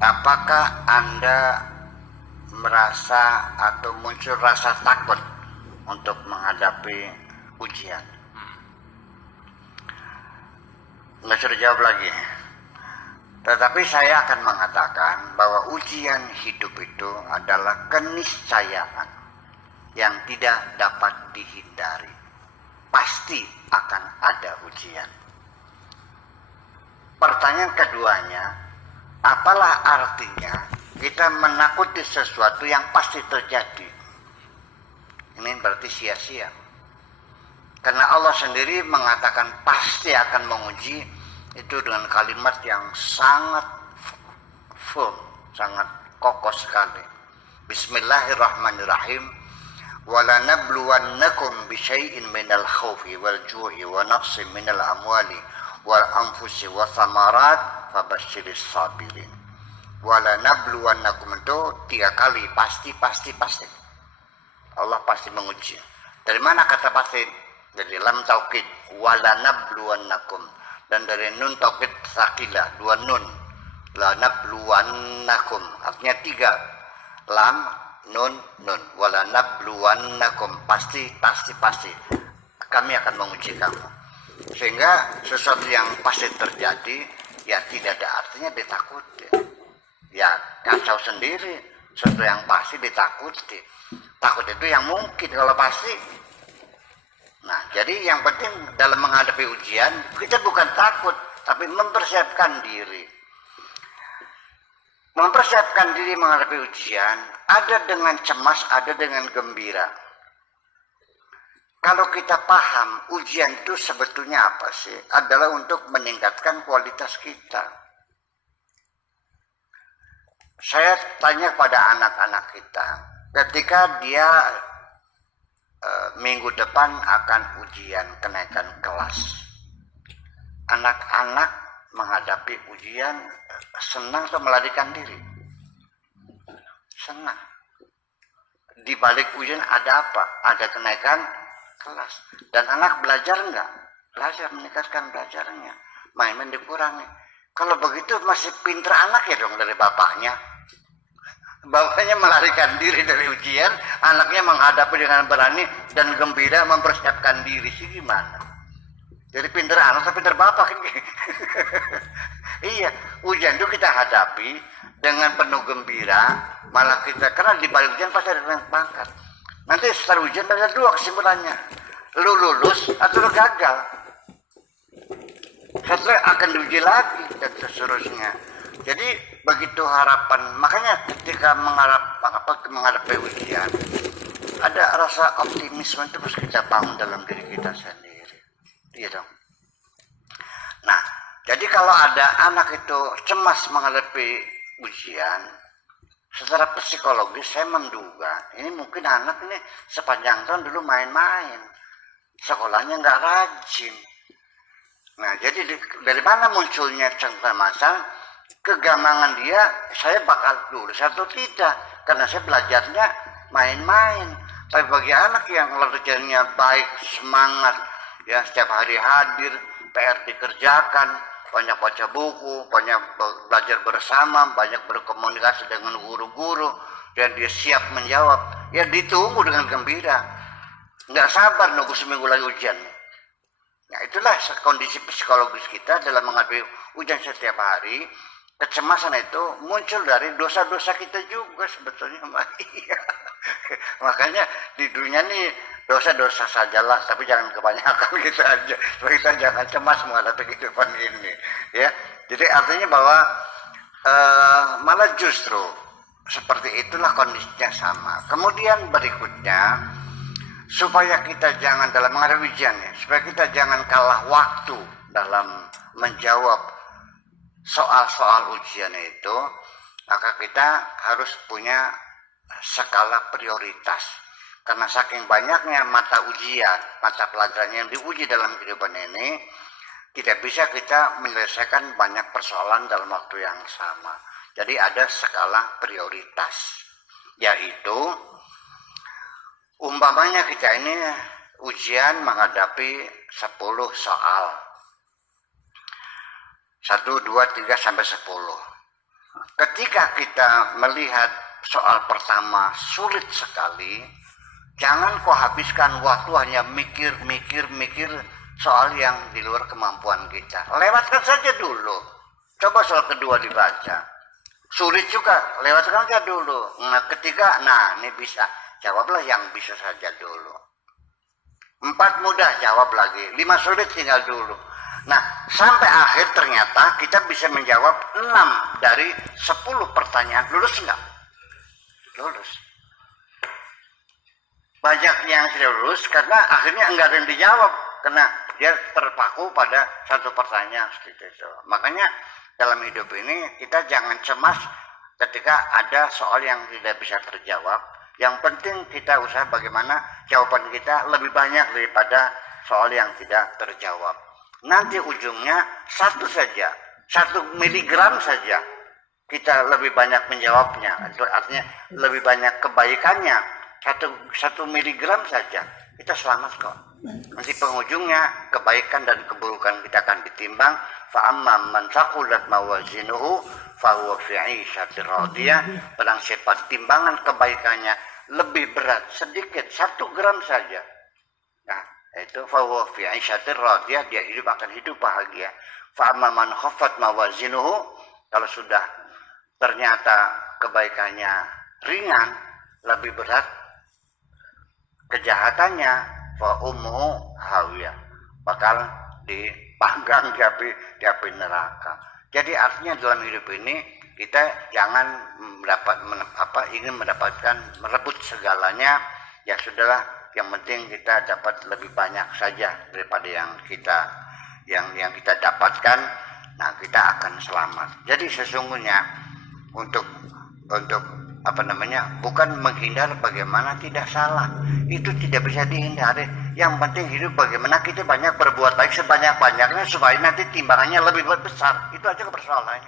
apakah Anda merasa atau muncul rasa takut untuk menghadapi ujian? Nggak suruh jawab lagi. Tetapi saya akan mengatakan bahwa ujian hidup itu adalah keniscayaan yang tidak dapat dihindari. Pasti akan ada ujian. Pertanyaan keduanya, apalah artinya kita menakuti sesuatu yang pasti terjadi? Ini berarti sia-sia. Karena Allah sendiri mengatakan pasti akan menguji itu dengan kalimat yang sangat firm, sangat kokoh sekali. Bismillahirrahmanirrahim. وَلَنَبْلُوَنَّكُمْ بِشَيْءٍ مِنَ الْخَوْفِ وَالْجُوعِ وَنَقْصٍ مِنَ الْأَمْوَالِ وَالْأَنْفُسِ وَالثَّمَرَاتِ فَبَشِّرِ الصَّابِرِينَ. وَلَنَبْلُوَنَّكُمْ itu 3 kali, pasti. Allah pasti menguji. Dari mana kata pasti? Dari lam taukid, وَلَنَبْلُوَنَّكُمْ, dan dari nun taukid sakilah, 2 nun, lanabluwannakum, artinya 3 lam nun, walanabluwannakum, pasti kami akan menguji kamu. Sehingga sesuatu yang pasti terjadi ya tidak ada artinya ditakuti, ya kacau sendiri. Sesuatu yang pasti ditakuti, takut itu yang mungkin kalau pasti. Nah, jadi yang penting dalam menghadapi ujian kita bukan takut tapi mempersiapkan diri. Mempersiapkan diri menghadapi ujian ada dengan cemas, ada dengan gembira. Kalau kita paham ujian itu sebetulnya apa sih? Adalah untuk meningkatkan kualitas kita. Saya tanya pada anak-anak kita, ketika dia minggu depan akan ujian kenaikan kelas, anak-anak menghadapi ujian senang atau melarikan diri? Senang. Di balik ujian ada apa? Ada kenaikan kelas. Dan anak belajar enggak? Belajar, meningkatkan belajarnya. Main-main dikurangi. Kalau begitu masih pinter anak ya dong dari bapaknya. Bapaknya melarikan diri dari ujian, anaknya menghadapi dengan berani dan gembira mempersiapkan diri. Sih gimana? Jadi pinter anak tapi pinter bapak. Iya, ujian itu kita hadapi dengan penuh gembira, malah kita, karena di balik ujian pasti ada yang pangkat. Nanti setelah ujian ada 2 kesimpulannya, lu lulus atau lu gagal. Setelah akan diuji lagi dan seterusnya. Jadi begitu harapan, makanya ketika menghadapi ujian ada rasa optimisme itu harus kita bangun dalam diri kita sendiri. Iya dong. Nah, jadi kalau ada anak itu cemas menghadapi ujian, secara psikologis saya menduga ini mungkin anak ini sepanjang tahun dulu main-main, sekolahnya nggak rajin. Nah, jadi dari mana munculnya kecemasan? Kegamangan dia, saya bakal lulus atau tidak, karena saya belajarnya main-main. Tapi bagi anak yang belajarnya baik, semangat, ya setiap hari hadir, PR dikerjakan, banyak baca buku, banyak belajar bersama, banyak berkomunikasi dengan guru-guru, dan dia siap menjawab, ya ditunggu dengan gembira. Nggak sabar nunggu seminggu lagi ujian. Nah, itulah kondisi psikologis kita dalam menghadapi ujian setiap hari. Kecemasan itu muncul dari dosa-dosa kita juga sebetulnya. Iya. Makanya di dunia ini dosa-dosa sajalah, tapi jangan kebanyakan gitu aja. Supaya kita jangan cemas menghadapi kehidupan ini. Ya, jadi artinya bahwa malah justru seperti itulah kondisinya sama. Kemudian berikutnya, supaya kita jangan dalam menghadapi ujian, ya, supaya kita jangan kalah waktu dalam menjawab soal-soal ujian itu, maka kita harus punya skala prioritas. Karena saking banyaknya mata ujian, mata pelajaran yang diuji dalam kehidupan ini, tidak bisa kita menyelesaikan banyak persoalan dalam waktu yang sama. Jadi ada skala prioritas, yaitu umpamanya kita ini ujian menghadapi 10 soal. 1, 2, 3 sampai 10. ketika kita melihat soal pertama sulit sekali, jangan kau habiskan waktu hanya mikir soal yang di luar kemampuan kita. Lewatkan saja dulu. Coba soal kedua dibaca. Sulit juga, lewatkan saja dulu. Nah, ketiga, ini bisa. Jawablah yang bisa saja dulu. 4 mudah, jawab lagi. 5 sulit, tinggal dulu. Nah, sampai akhir ternyata kita bisa menjawab 6 dari 10 pertanyaan. Lulus enggak? Lulus. Banyak yang tidak lulus karena akhirnya enggak ada yang dijawab. Karena dia terpaku pada satu pertanyaan seperti itu. Makanya dalam hidup ini kita jangan cemas ketika ada soal yang tidak bisa terjawab. Yang penting kita usaha bagaimana jawaban kita lebih banyak daripada soal yang tidak terjawab. Nanti ujungnya 1 saja, 1 miligram saja kita lebih banyak menjawabnya. Itu artinya lebih banyak kebaikannya. 1 miligram saja kita selamat kok. Nanti penghujungnya kebaikan dan keburukan kita akan ditimbang. Fa'amma man thaqulat mawazinuhu fahuwa fi 'ishatir radiyah. Barang siapa timbangan kebaikannya lebih berat sedikit 1 gram saja, nah itu fahuwa fi 'ishatir radiyah, dia akan hidup bahagia. Fa'amma man khaffat mawazinuhu, kalau sudah ternyata kebaikannya ringan, lebih berat kejahatannya, fa ummuhu hawiyah, bakal dipanggang di api neraka. Jadi artinya dalam hidup ini kita jangan ingin mendapatkan, merebut segalanya. Ya sudahlah, yang penting kita dapat lebih banyak saja daripada yang kita dapatkan. Nah, kita akan selamat. Jadi sesungguhnya untuk bukan menghindar bagaimana tidak salah, itu tidak bisa dihindari. Yang penting hidup bagaimana kita banyak berbuat baik sebanyak-banyaknya supaya nanti timbangannya lebih besar. Itu aja persoalannya.